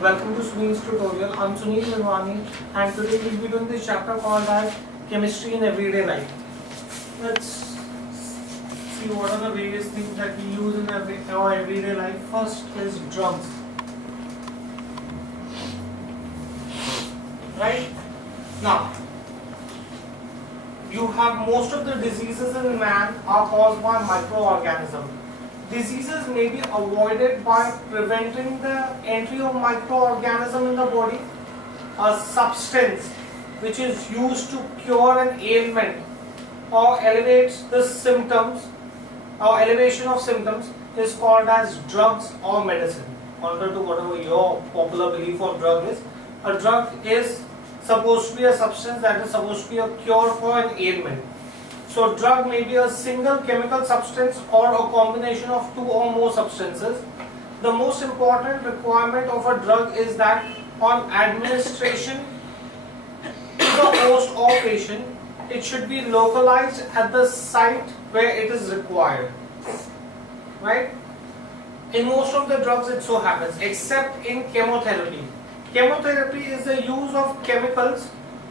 Welcome to Sunil's tutorial. I'm Sunil Milwani and today we'll be doing this chapter called as Chemistry in Everyday Life. Let's see what are the various things that we use in our everyday life. First is drugs. Right? Now, you have most of the diseases in man are caused by microorganisms. Diseases may be avoided by preventing the entry of microorganism in the body. A substance which is used to cure an ailment or elevates the symptoms or elevation of symptoms is called as drugs or medicine. Contrary to whatever your popular belief of drug is, a drug is supposed to be a substance that is supposed to be a cure for an ailment. So drug may be a single chemical substance or a combination of two or more substances. The most important requirement of a drug is that on administration to the host or patient, it should be localized at the site where it is required. Right? In most of the drugs it so happens, except in chemotherapy. Chemotherapy is the use of chemicals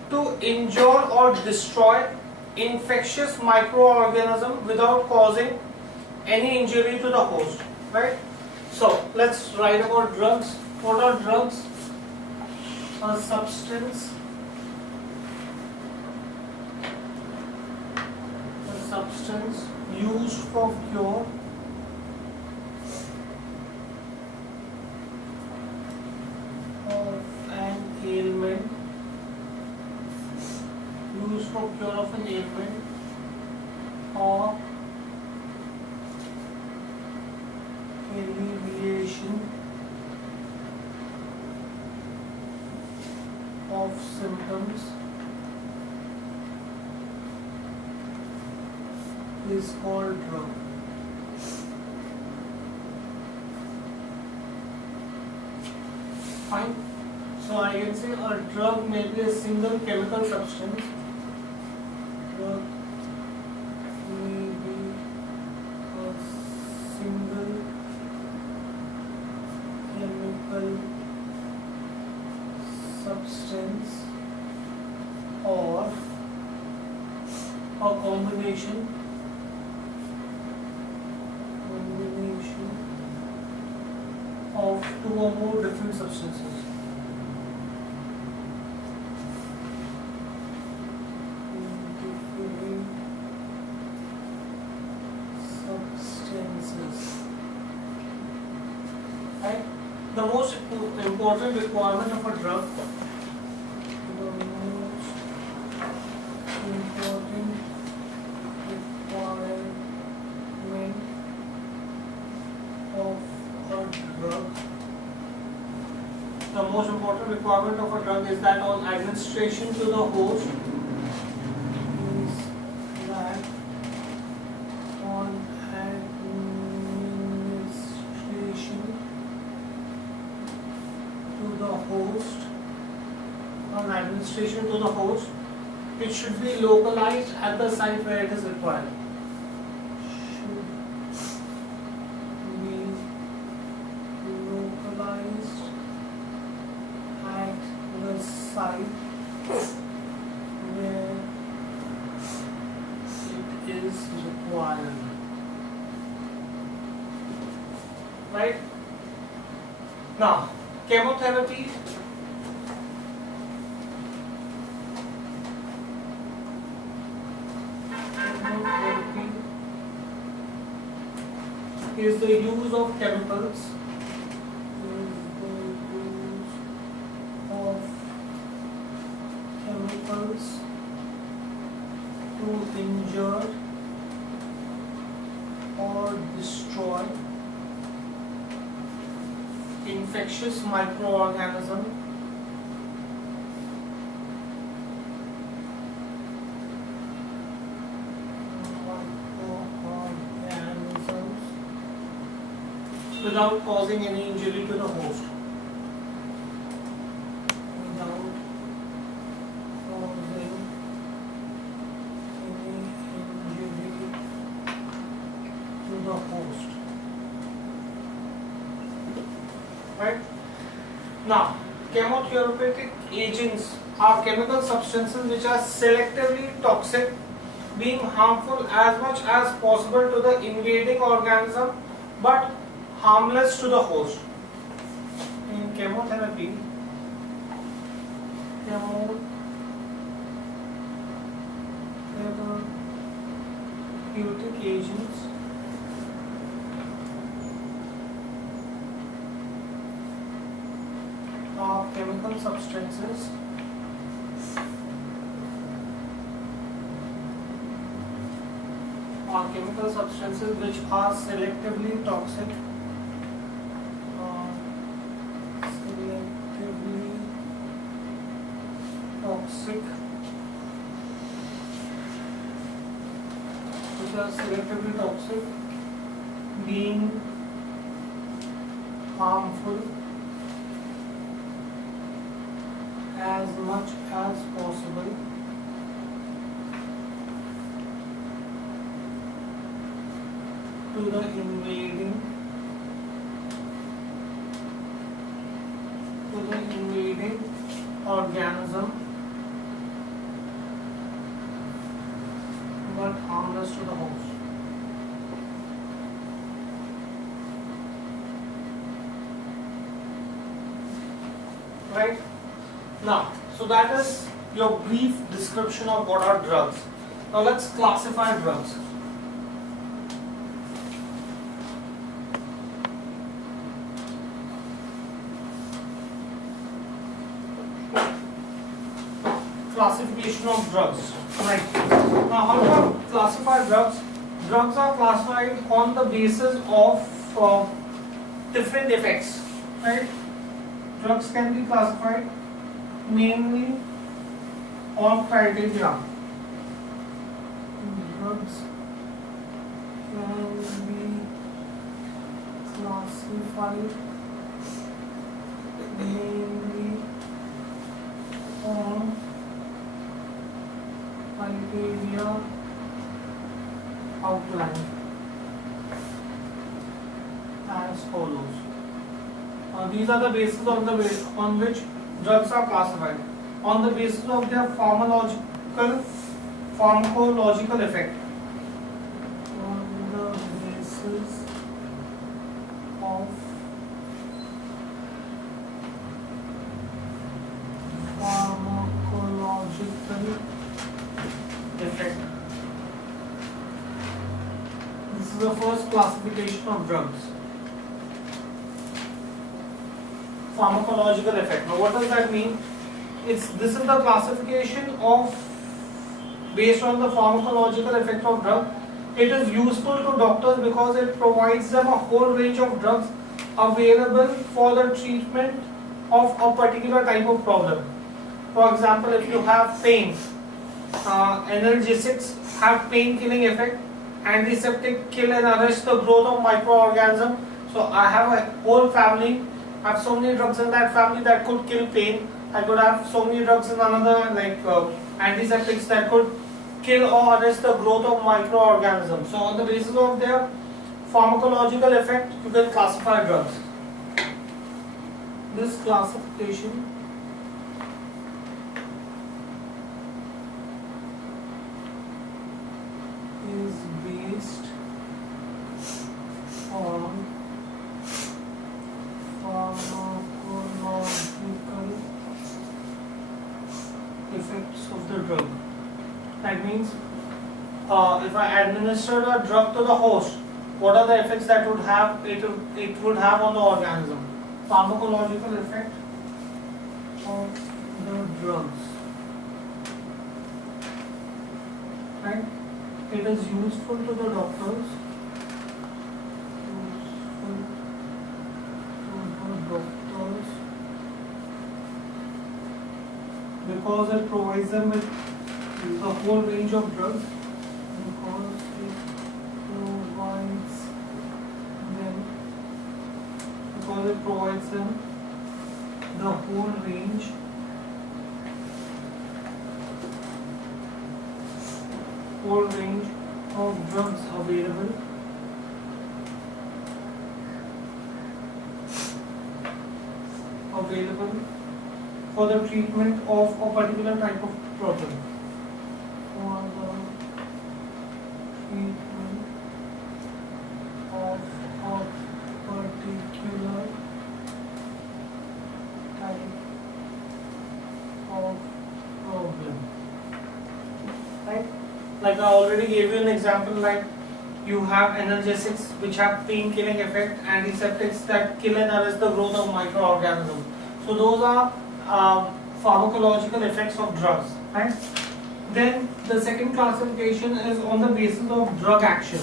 to injure or destroy infectious microorganism without causing any injury to the host, right? So let's write about drugs. What are drugs? A substance used for cure of an ailment. Used for cure of an ailment or alleviation of symptoms is called drug. Fine. So I can say a drug may be a single chemical substance. Drug may be a single chemical substance or a combination of two or more different substances. Right? The most important requirement of a drug, the most important requirement of a drug is that on administration to the host it should be localized at the site where it is required. Should be localized at the site where it is required. Right? Now, chemotherapy is the use of chemicals to injure or destroy infectious microorganism without causing any injury to the host. Without causing any injury to the host. Right? Now, chemotherapeutic agents are chemical substances which are selectively toxic, being harmful as much as possible to the invading organism but harmless to the host. In chemotherapy, therapeutic agents are chemical substances which are selectively toxic, being harmful as much as possible to the invading organism but harmless to the host. Right? Now, so that is your brief description of what are drugs. Now let's classify drugs. Classification of drugs. Right. Now, how do I classify drugs? Drugs are classified on the basis of different effects. Right. Drugs can be classified mainly on criteria. Drugs can be classified mainly on criteria outlined as follows. These are the bases on which drugs are classified. On the basis of their pharmacological effect. On the basis of pharmacological effect. This is the first classification of drugs. Pharmacological effect. Now, what does that mean? This is the classification of based on the pharmacological effect of drug. It is useful to doctors because it provides them a whole range of drugs available for the treatment of a particular type of problem. For example, if you have pain, analgesics have pain-killing effect. Antiseptic kill and arrest the growth of microorganisms. So I have a whole family. I have so many drugs in that family that could kill pain. I could have so many drugs in another, like antiseptics that could kill or arrest the growth of microorganisms. So on the basis of their pharmacological effect, you can classify drugs. This classification is based on pharmacological effects of the drug. That means if I administer a drug to the host, what are the effects that would have it would have on the organism? Pharmacological effect of the drugs. Right? It is useful to the doctors. Because it provides them with a whole range of drugs. Because it provides them the whole range of drugs available available for the treatment of a particular type of problem. For the treatment of a particular type of problem. Right? Like I already gave you an example, like you have analgesics which have pain killing effect, antiseptics that kill and arrest the growth of microorganisms. So those are pharmacological effects of drugs. Right? Then the second classification is on the basis of drug action.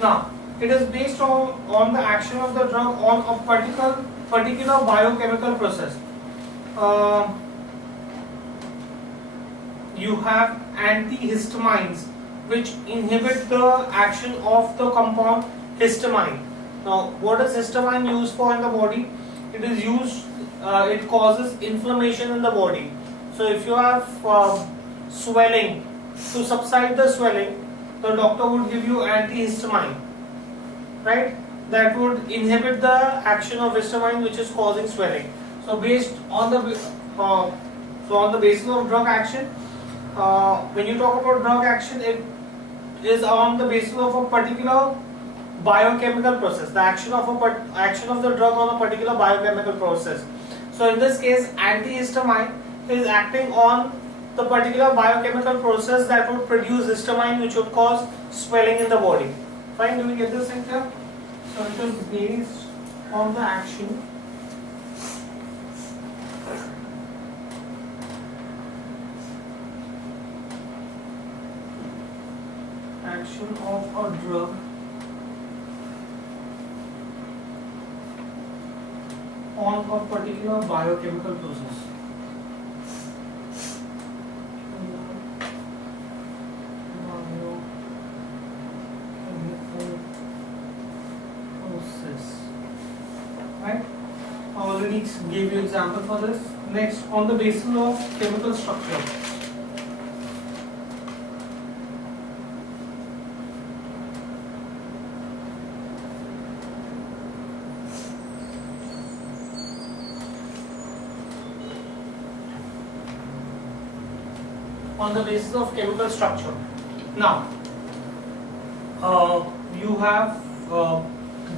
Now, it is based on the action of the drug on a particular biochemical process. You have antihistamines which inhibit the action of the compound histamine. Now, what is histamine used for in the body? It is used, it causes inflammation in the body. So, if you have swelling, to subside the swelling, the doctor would give you antihistamine, right? That would inhibit the action of histamine, which is causing swelling. So, based on the on the basis of drug action, when you talk about drug action, it is on the basis of a particular biochemical process. The action of the drug on a particular biochemical process. So, in this case, antihistamine is acting on the particular biochemical process that would produce histamine, which would cause swelling in the body. Fine, do we get this in here? So it is based on the action of a drug on a particular biochemical process. Right? I already gave you example for this. Next, on the basis of chemical structure. On the basis of chemical structure. Now, you have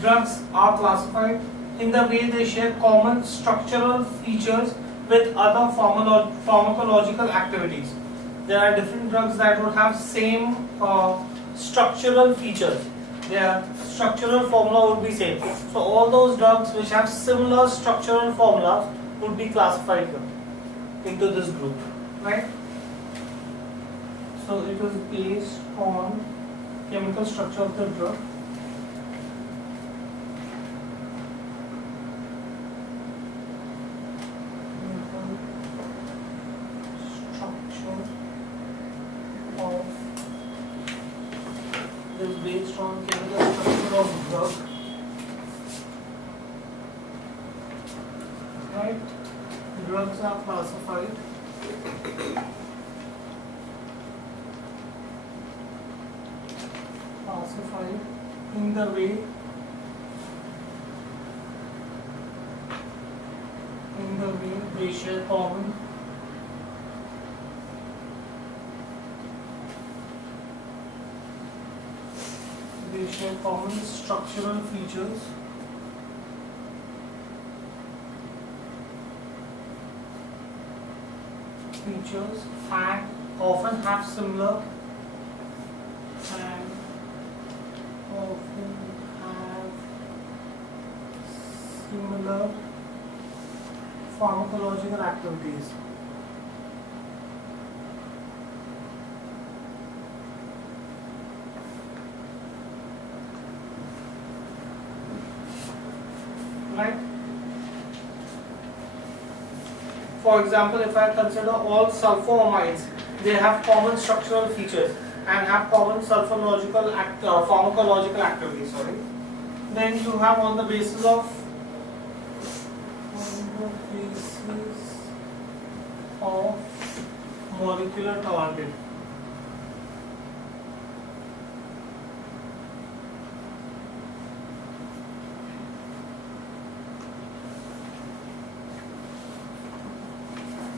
drugs are classified in the way they share common structural features with other pharmacological activities. There are different drugs that would have same structural features. Their structural formula would be same. So all those drugs which have similar structural formulas would be classified here into this group, right? So it is based on chemical structure of the drug. Is based on chemical structure of drug, right? Drugs are classified in the way they share common structural features and often have similar pharmacological activities. Right? For example, if I consider all sulfoamides, they have common structural features and have common pharmacological activities. Sorry. Then you have on the basis of molecular target.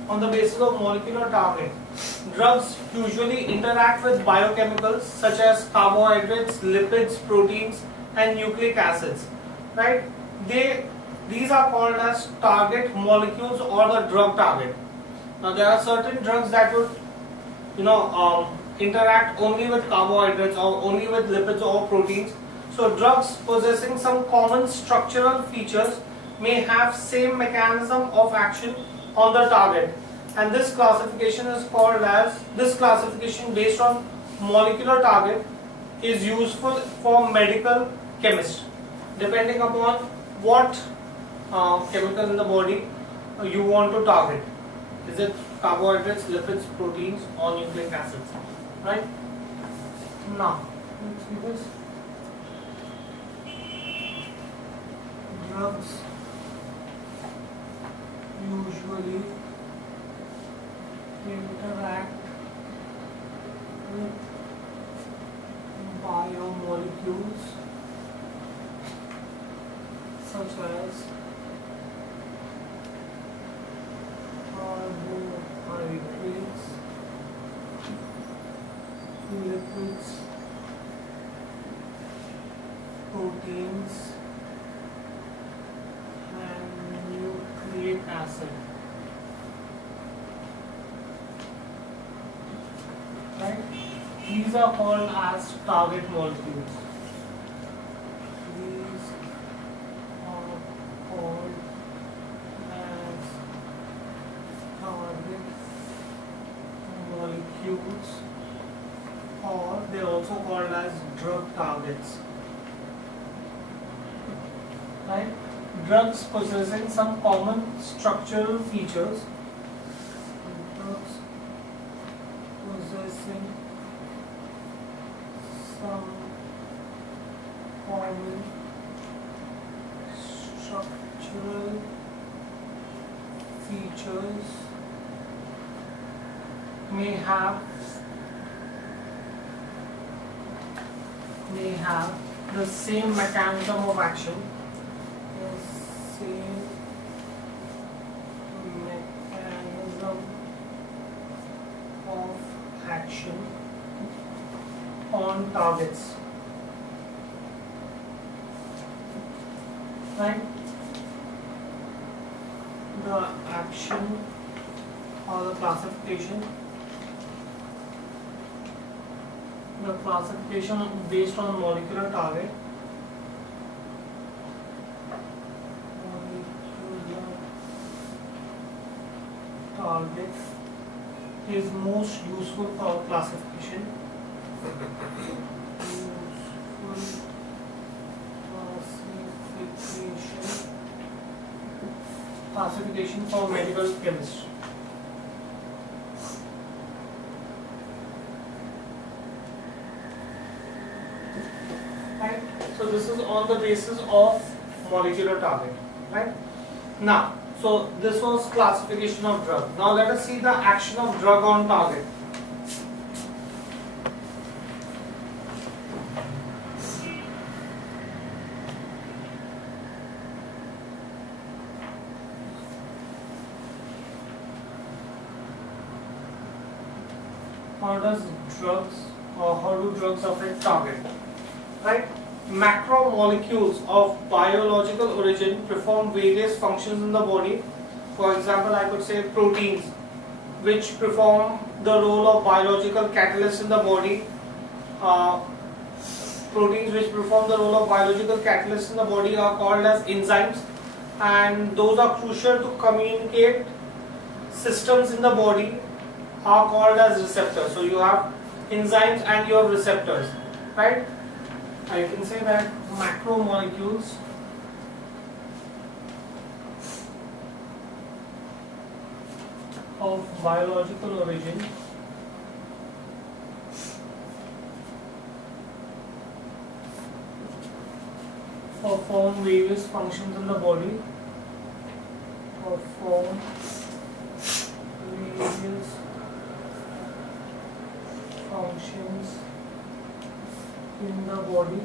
On the basis of molecular target, drugs usually interact with biochemicals such as carbohydrates, lipids, proteins, and nucleic acids. Right? These are called as target molecules or the drug target. Now there are certain drugs that would, interact only with carbohydrates or only with lipids or proteins. So drugs possessing some common structural features may have same mechanism of action on the target, and this classification based on molecular target is useful for medical chemists, depending upon what chemical in the body you want to target. Is it carbohydrates, lipids, proteins, or nucleic acids? Right? Now, let's see this. Drugs usually interact with biomolecules such as carbohydrates, lipids, proteins, and nucleic acid. Right? These are called as target molecules. These are called as target molecules, or they are also called as drug targets. Right? Drugs possessing some common structural features. Drugs possessing some common structural features may have the same mechanism of action. On targets. Right? The action or the classification based on molecular target. Target is most useful for classification. Classification for medical chemistry. Right? So this is on the basis of molecular target. Right? Now, so this was classification of drug. Now let us see the action of drug on target. How do drugs affect target? Right? Macromolecules of biological origin perform various functions in the body. For example, I could say proteins, which perform the role of biological catalysts in the body. Proteins which perform the role of biological catalysts in the body are called as enzymes, and those are crucial to communicate systems in the body are called as receptors. So you have enzymes and your receptors, right? I can say that macromolecules of biological origin perform various functions in the body. Perform various functions in the body,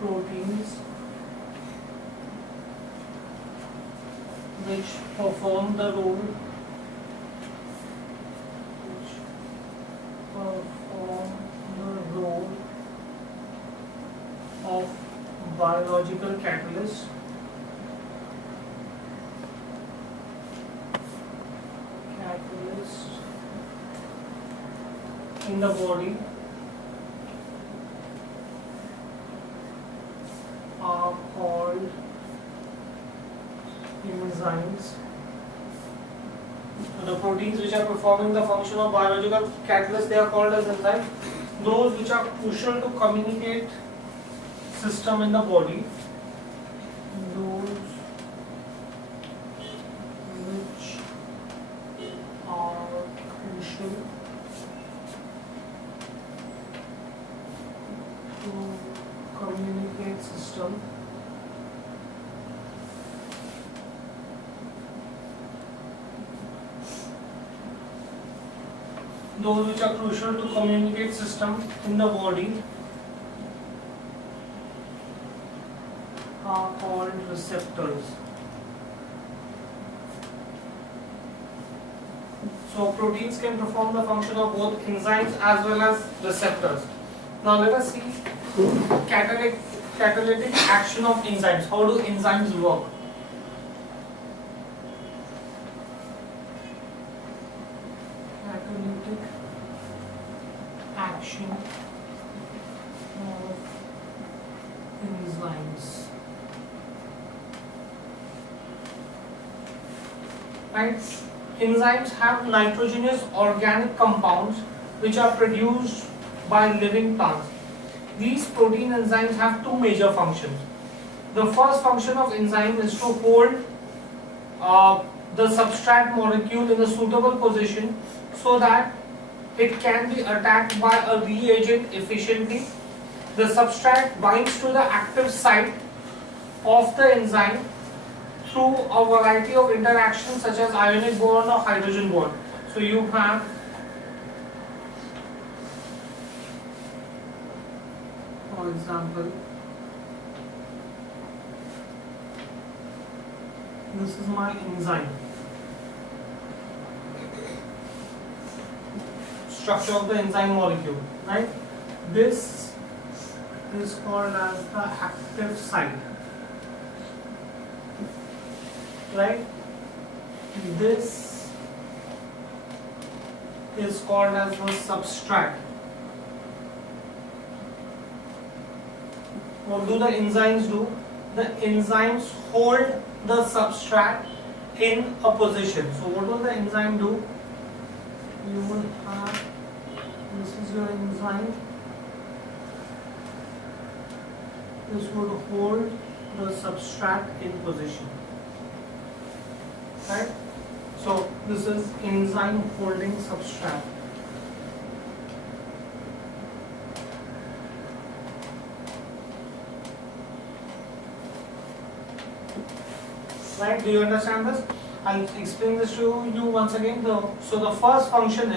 proteins which perform the role of biological catalyst in the body are called enzymes. So the proteins which are performing the function of biological catalyst, they are called as enzymes. Those which are crucial to communicate system in the body, those which are crucial to communicate system those which are crucial to communicate system in the body are called receptors. So proteins can perform the function of both enzymes as well as receptors. Now let us see catalytic action of enzymes. How do enzymes work? Catalytic action of enzymes. Right? Enzymes have nitrogenous organic compounds which are produced by living plants. These protein enzymes have two major functions. The first function of enzyme is to hold the substrate molecule in a suitable position so that it can be attacked by a reagent efficiently. The substrate binds to the active site of the enzyme through a variety of interactions such as ionic bond or hydrogen bond. So you have for example, this is my enzyme. Structure of the enzyme molecule, right? This is called as the active site, right? This is called as the substrate. What do the enzymes do? The enzymes hold the substrate in a position. So what will the enzyme do? You will have, this is your enzyme. This would hold the substrate in position. Right? So this is enzyme holding substrate. Right? Do you understand this? I'll explain this to you once again. So the first function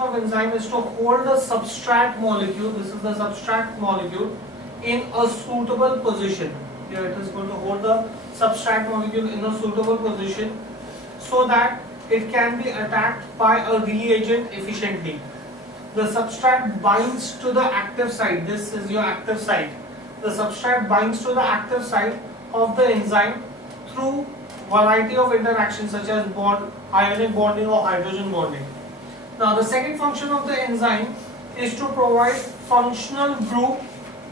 of enzyme is to hold the substrate molecule. This is the substrate molecule in a suitable position. Here it is going to hold the substrate molecule in a suitable position so that it can be attacked by a reagent efficiently. The substrate binds to the active site. This is your active site. The substrate binds to the active site of the enzyme through variety of interactions such as ionic bonding or hydrogen bonding. Now the second function of the enzyme is to provide functional group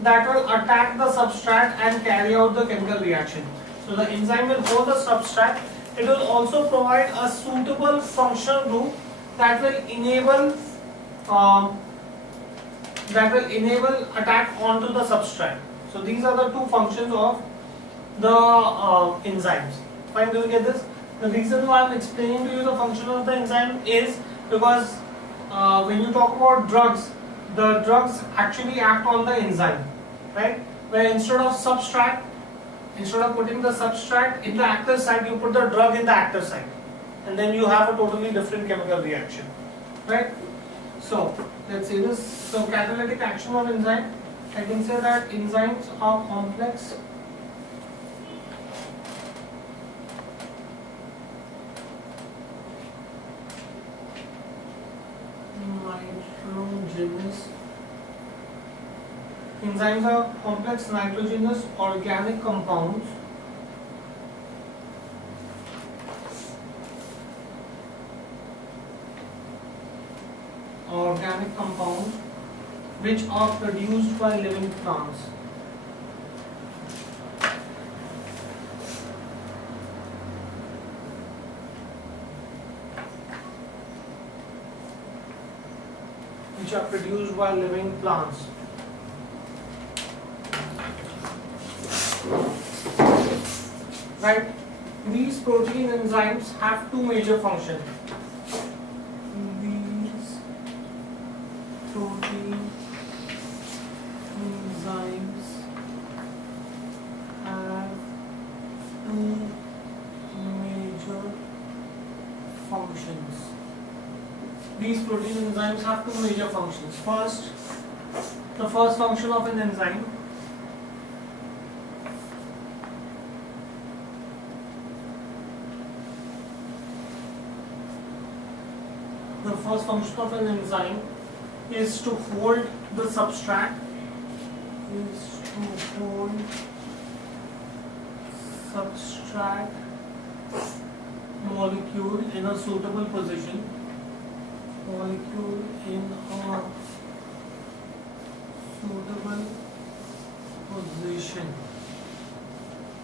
that will attack the substrate and carry out the chemical reaction. So the enzyme will hold the substrate. It will also provide a suitable functional group that will enable attack onto the substrate. So these are the two functions of the enzymes. Fine, do you get this? The reason why I am explaining to you the function of the enzyme is because when you talk about drugs, the drugs actually act on the enzyme, right? Where instead of putting the substrate in the active site, you put the drug in the active site, and then you have a totally different chemical reaction, right? So let's say this. So catalytic action of enzyme, I can say that enzymes are complex nitrogenous. Enzymes are complex nitrogenous organic compounds which are produced by living plants. Right? These protein enzymes have two major functions. These protein enzymes have two major functions. These protein enzymes have two major functions. First, the first function of an enzyme is to hold the substrate molecule in a suitable position.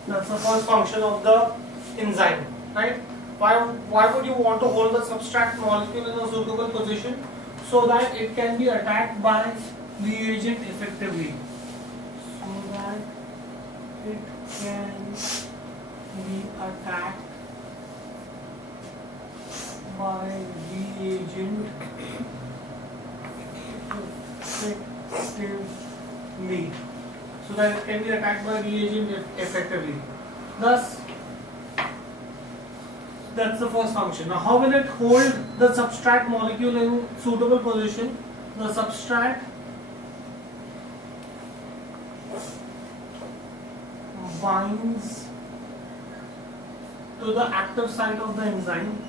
That's the first function of the enzyme, right? Why would you want to hold the substrate molecule in a suitable position? So that it can be attacked by reagent effectively. Thus, that's the first function. Now, how will it hold the substrate molecule in suitable position? The substrate binds to the active site of the enzyme.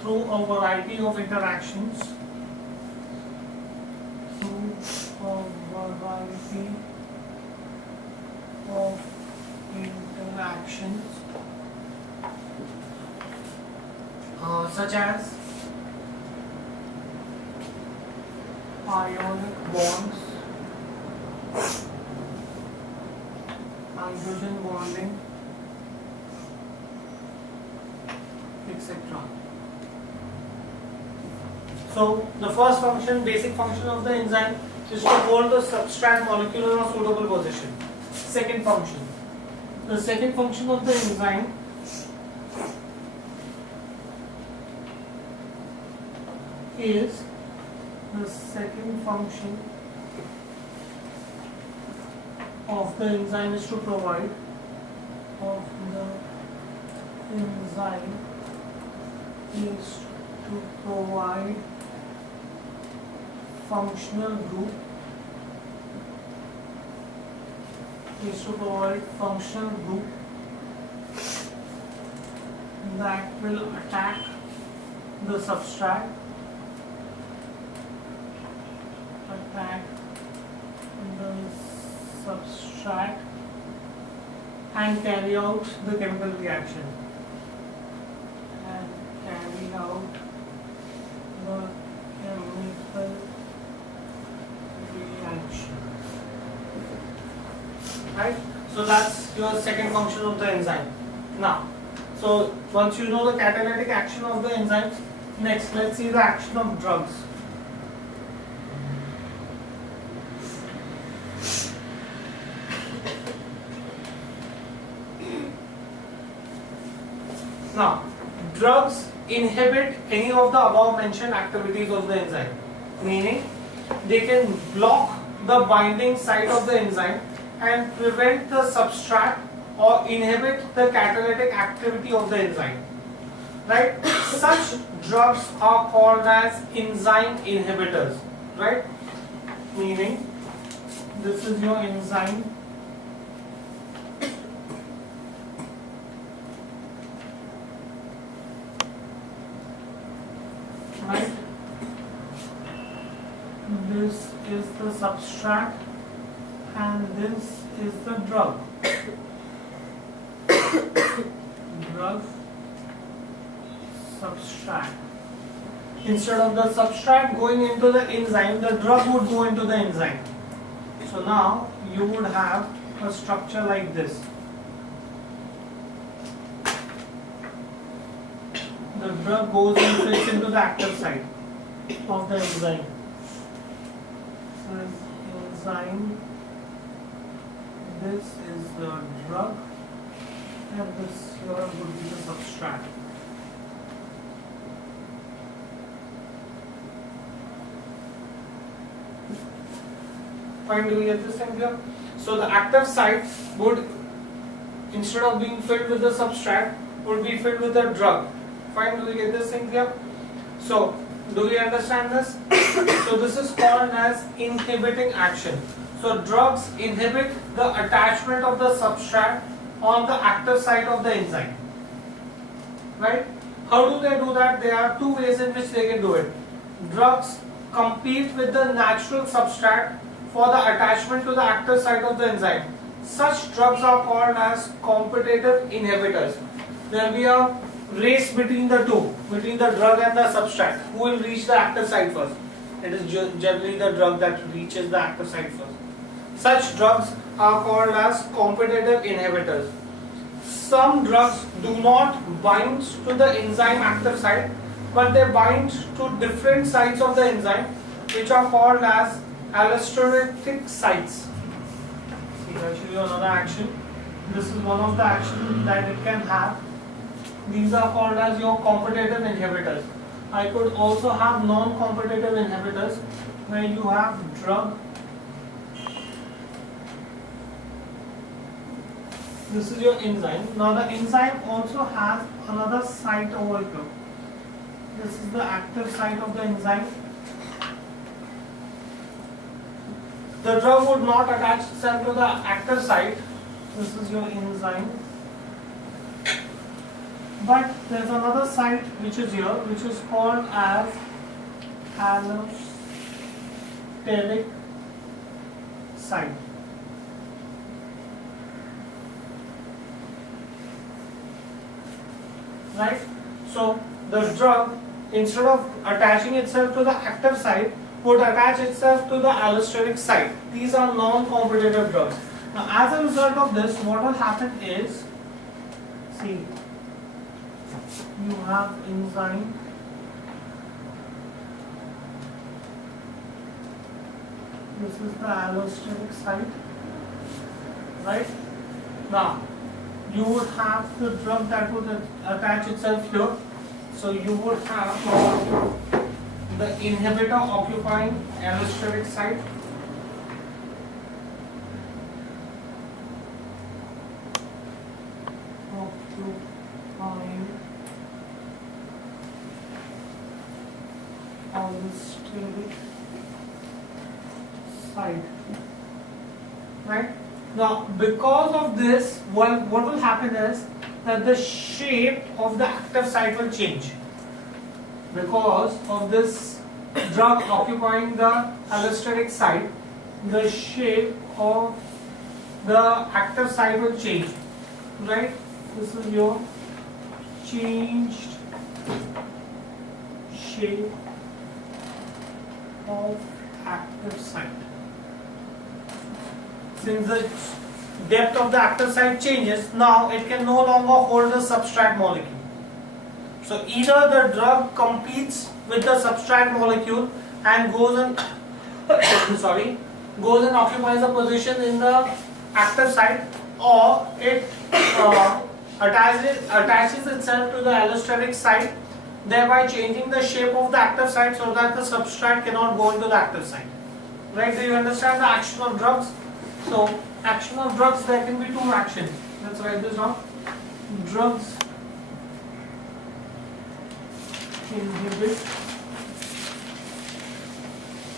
Through a variety of interactions. Such as ionic bonds, hydrogen bonding, etc. So the first function, basic function of the enzyme is to hold the substrate molecule in a suitable position. Second function. The second function of the enzyme is to provide functional group that will attack the substrate and carry out the chemical reaction. Right? So that's your second function of the enzyme. Now, so once you know the catalytic action of the enzymes, next let's see the action of drugs. Now, drugs inhibit any of the above mentioned activities of the enzyme, meaning they can block the binding site of the enzyme and prevent the substrate or inhibit the catalytic activity of the enzyme. Right? Such drugs are called as enzyme inhibitors. Right? Meaning, this is your enzyme. Right? This is the substrate and this is the drug. Drug, substrate. Instead of the substrate going into the enzyme, the drug would go into the enzyme. So now you would have a structure like this. The drug goes and fits into the active site of the enzyme. So enzyme, this is the drug, and this here would be the substrate. Fine, do we get this thing here? So the active site would, instead of being filled with the substrate, would be filled with the drug. Fine, do we get this thing here? So, do we understand this? So this is called as inhibiting action. So drugs inhibit the attachment of the substrate on the active site of the enzyme. Right? How do they do that? There are two ways in which they can do it. Drugs compete with the natural substrate for the attachment to the active site of the enzyme. Such drugs are called as competitive inhibitors. There will be a race between the two, between the drug and the substrate. Who will reach the active site first? It is generally the drug that reaches the active site first. Such drugs are called as competitive inhibitors. Some drugs do not bind to the enzyme active site, but they bind to different sites of the enzyme, which are called as allosteric sites. See, I'll show you another action. This is one of the actions that it can have. These are called as your competitive inhibitors. I could also have non-competitive inhibitors where you have drug. This is your enzyme. Now the enzyme also has another site over here. This is the active site of the enzyme. The drug would not attach itself to the active site. This is your enzyme. But there's another site which is here, which is called as allosteric site. Right? So the drug, instead of attaching itself to the active site, would attach itself to the allosteric site. These are non-competitive drugs. Now, as a result of this, what will happen is, see, you have enzyme, this is the allosteric site, right? Now, you would have the drug that would attach itself here. So you would have the inhibitor occupying allosteric site. Occupying allosteric site. Right? Now, because of this, what will happen is that the shape of the active site will change. Because of this drug occupying the allosteric site, the shape of the active site will change. Right? This is your changed shape of active site. Since the depth of the active site changes, now it can no longer hold the substrate molecule. So either the drug competes with the substrate molecule and goes and goes and occupies a position in the active site, or it attaches itself to the allosteric site, thereby changing the shape of the active site so that the substrate cannot go into the active site. Right? Do you understand the action of drugs? So, action of drugs, there can be two actions. Let's write this down. Drugs inhibit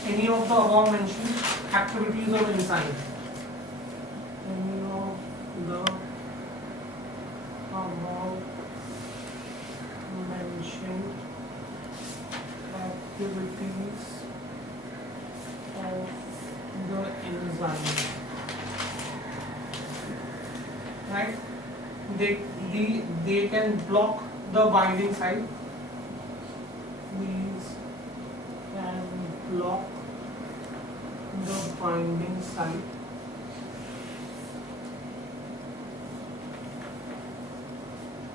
any of the above mentioned activities of enzyme. Any of the above mentioned activities of the enzyme. Right? They can block the binding site. These can block the binding site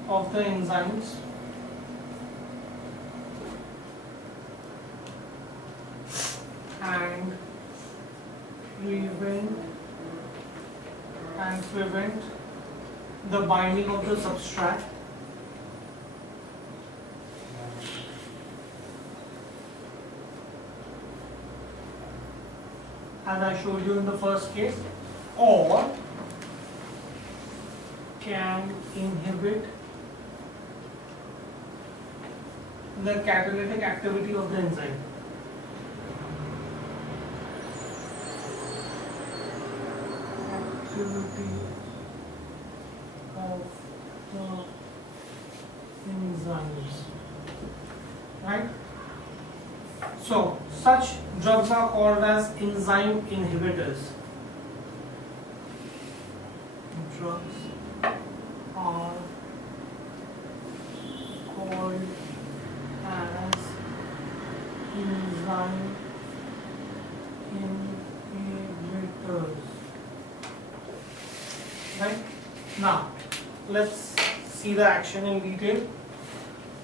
of the enzymes and prevent the binding of the substrate as I showed you in the first case, or can inhibit the catalytic activity of the enzyme. Activity of the enzymes. Right? So, such drugs are called as enzyme inhibitors. Drugs are called as enzyme inhibitors. Right? Now, let's see the action in detail.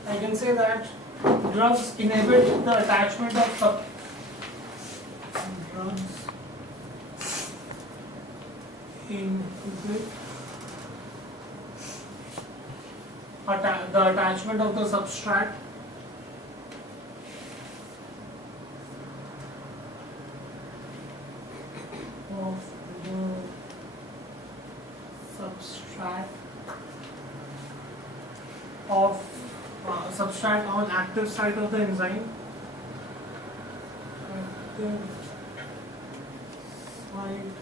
I can say that drugs inhibit the attachment of drugs inhibit the attachment of the substrate of the substrate on active site of the enzyme. Active site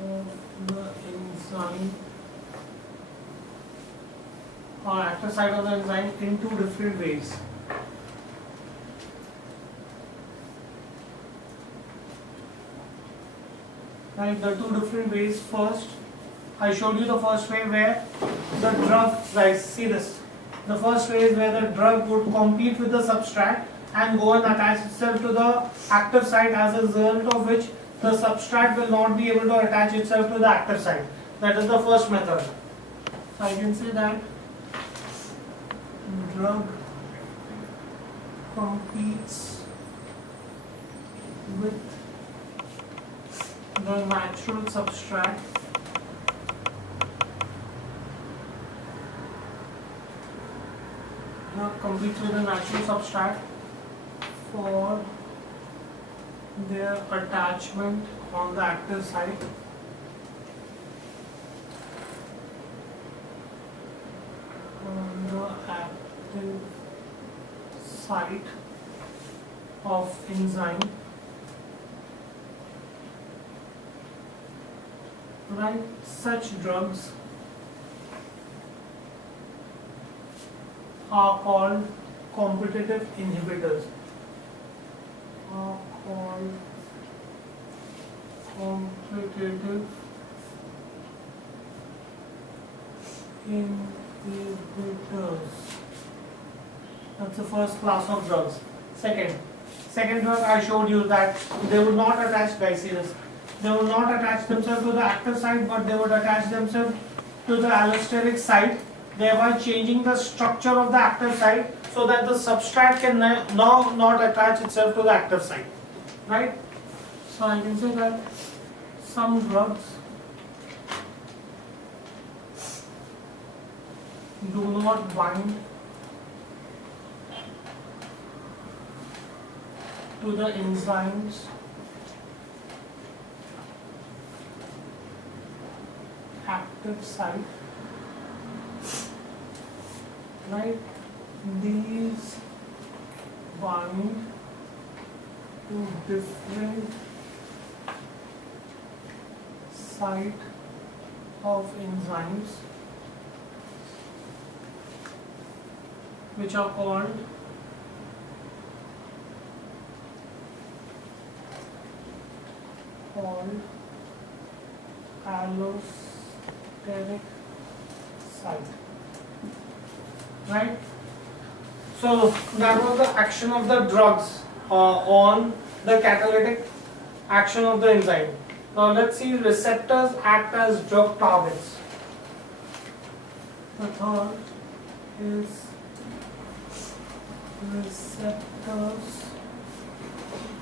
of the enzyme or active site of the enzyme in two different ways. Right, the two different ways. First, I showed you the first way where the drug, guys, see this. The first way is where the drug would compete with the substrate and go and attach itself to the active site, as a result of which the substrate will not be able to attach itself to the active site. That is the first method. So I can say that drug competes with the natural substrate competes with the natural substrate for their attachment on the active site of enzyme. Right, such drugs are called competitive inhibitors. Are called competitive inhibitors. That's the first class of drugs. Second drug, I showed you that they would not attach, guys, see this. They would not attach themselves to the active site, but they would attach themselves to the allosteric site, thereby changing the structure of the active site so that the substrate can now not attach itself to the active site. Right? So I can say that some drugs do not bind to the enzymes active site, right? These bind to different site of enzymes which are called allosteric site, right? So that was the action of the drugs on the catalytic action of the enzyme. Now let's see, receptors act as drug targets. The third is receptors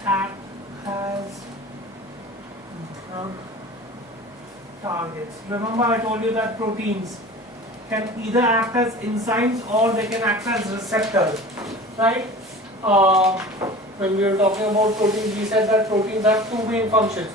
act as drug targets. Remember I told you that proteins can either act as enzymes or they can act as receptors, right? When we were talking about proteins, we said that proteins have two main functions.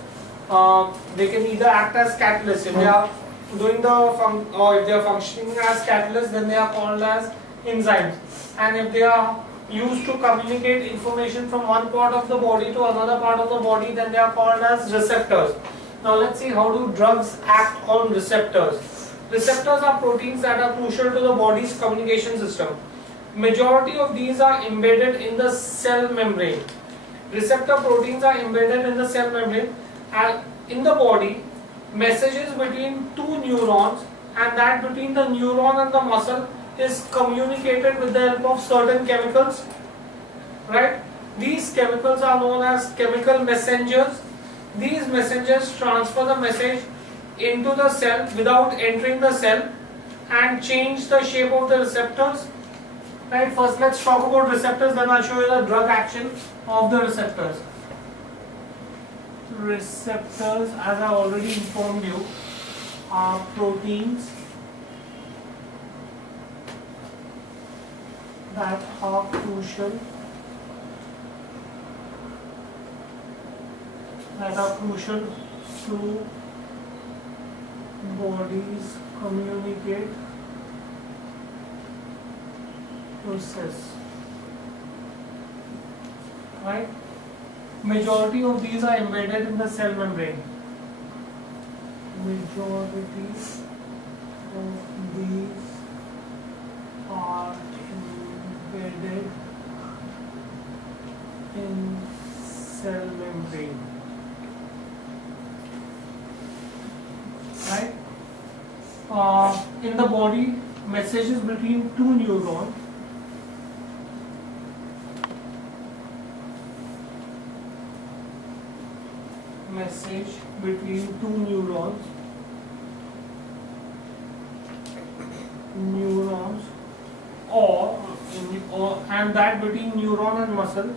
They can either act as catalysts. If they are doing if they are functioning as catalysts, then they are called as enzymes. And if they are used to communicate information from one part of the body to another part of the body, then they are called as receptors. Now let's see, how do drugs act on receptors? Receptors are proteins that are crucial to the body's communication system. Majority of these are embedded in the cell membrane. Receptor proteins are embedded in the cell membrane, and in the body, messages between two neurons and that between the neuron and the muscle is communicated with the help of certain chemicals, right? These chemicals are known as chemical messengers. These messengers transfer the message into the cell without entering the cell and change the shape of the receptors, right? First let's talk about receptors, then I'll show you the drug action of the receptors. Receptors, as I already informed you, are proteins that are crucial to body's communicate process, right? Majority of these are embedded in the cell membrane. Majority of these are embedded in cell membrane, right? In the body, messages between two neurons and that between neuron and muscle,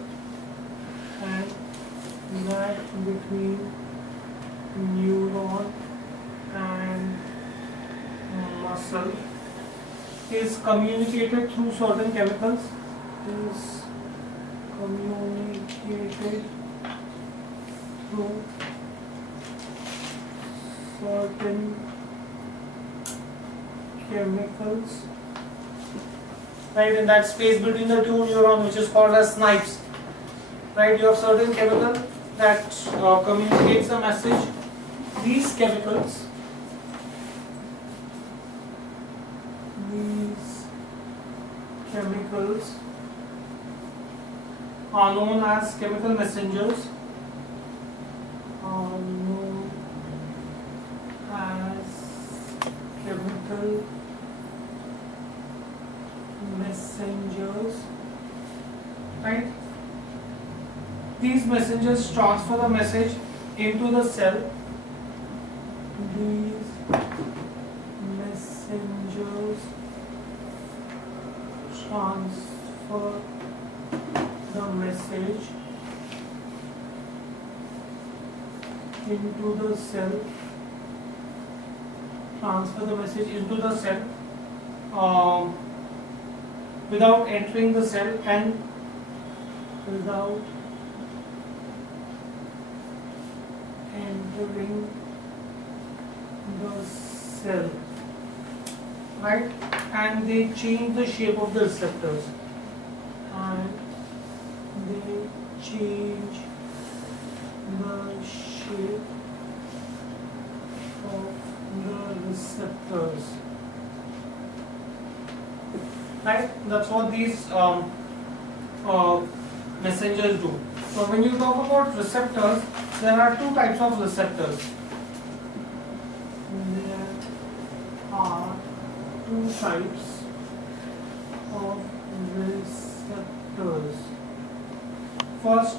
and that between neuron and muscle is communicated through certain chemicals. Is communicated through certain chemicals, right? In that space between the two neurons, which is called as snipes, right? You have certain chemical that communicates a message. These chemicals are known as chemical messengers. Right? These messengers transfer the message into the cell. These messengers transfer the message into the cell. Without entering the cell and without entering the cell, right? And they change the shape of the receptors, and they change the shape of the receptors, right? That's what these messengers do. So when you talk about receptors, there are two types of receptors. There are two types of receptors. First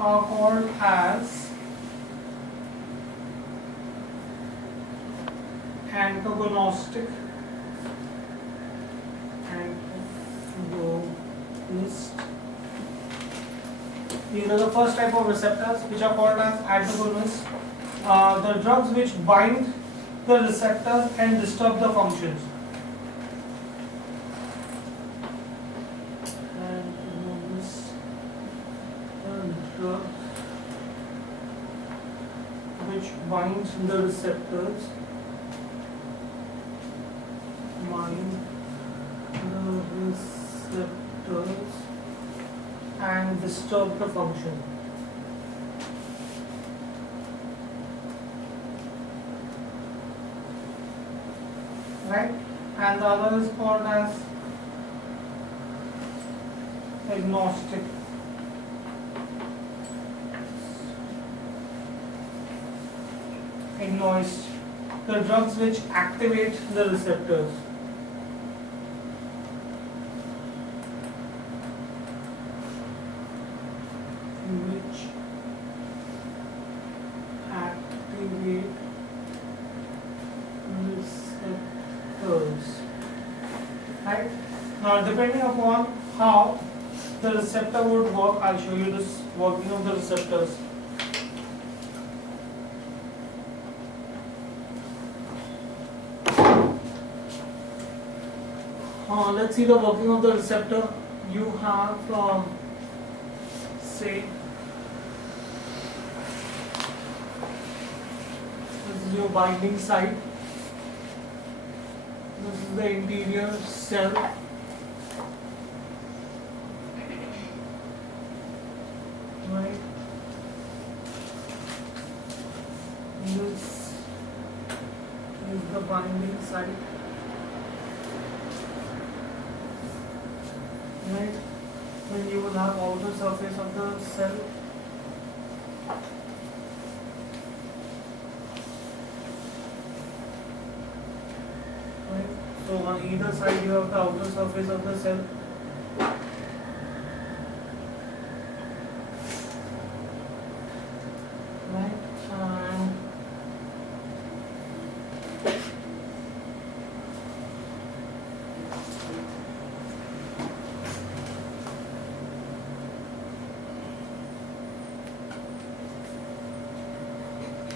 are called as antagonistic. These are the first type of receptors, which are called as antagonists. The drugs which bind the receptors and disturb the functions. Antagonists, the drug which binds the receptors, and disturb the function. Right? And the other is called as agnostic. Agonist, the drugs which activate the receptors. Which activate receptors. Right? Now, depending upon how the receptor would work, I'll show you this working of the receptors. Let's see the working of the receptor. You have say this is your binding site, this is the interior cell, right? This is the binding site, right? Then you will have outer surface of the cell, right? So on either side you have the outer surface of the cell, right?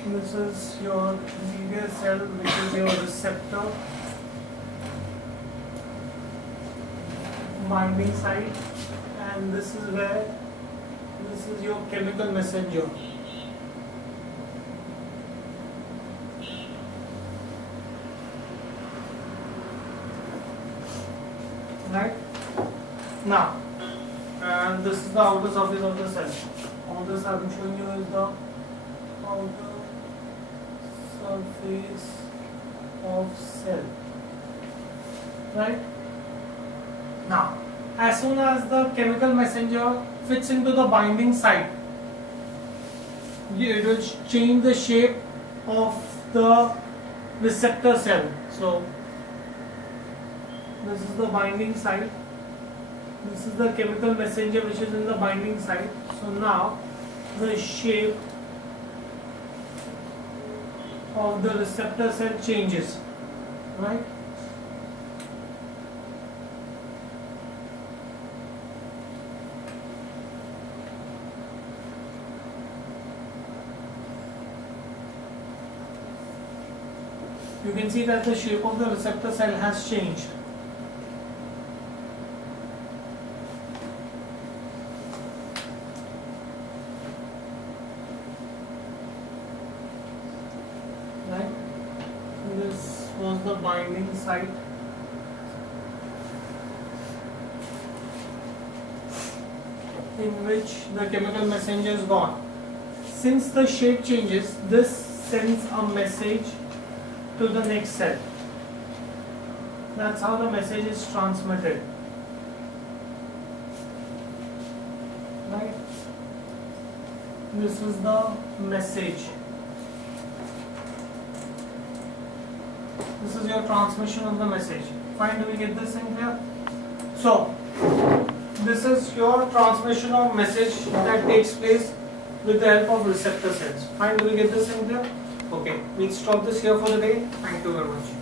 And this is your media cell, which is your receptor binding site, and this is your chemical messenger. Right? Now, and this is the outer surface of the cell. All this I am showing you is the outer surface of cell. Right? Now, as soon as the chemical messenger fits into the binding site, it will change the shape of the receptor cell. So, this is the binding site. This is the chemical messenger which is in the binding site. So now the shape of the receptor cell changes, right? You can see that the shape of the receptor cell has changed. Right? This was the binding site. In which the chemical messenger is gone. Since the shape changes, this sends a message to the next cell. That's how the message is transmitted. Right? This is the message. This is your transmission of the message. Fine, do we get this in here? So, this is your transmission of message that takes place with the help of receptor cells. Fine, do we get this in here? Okay, we'll stop this here for the day. Thank you very much.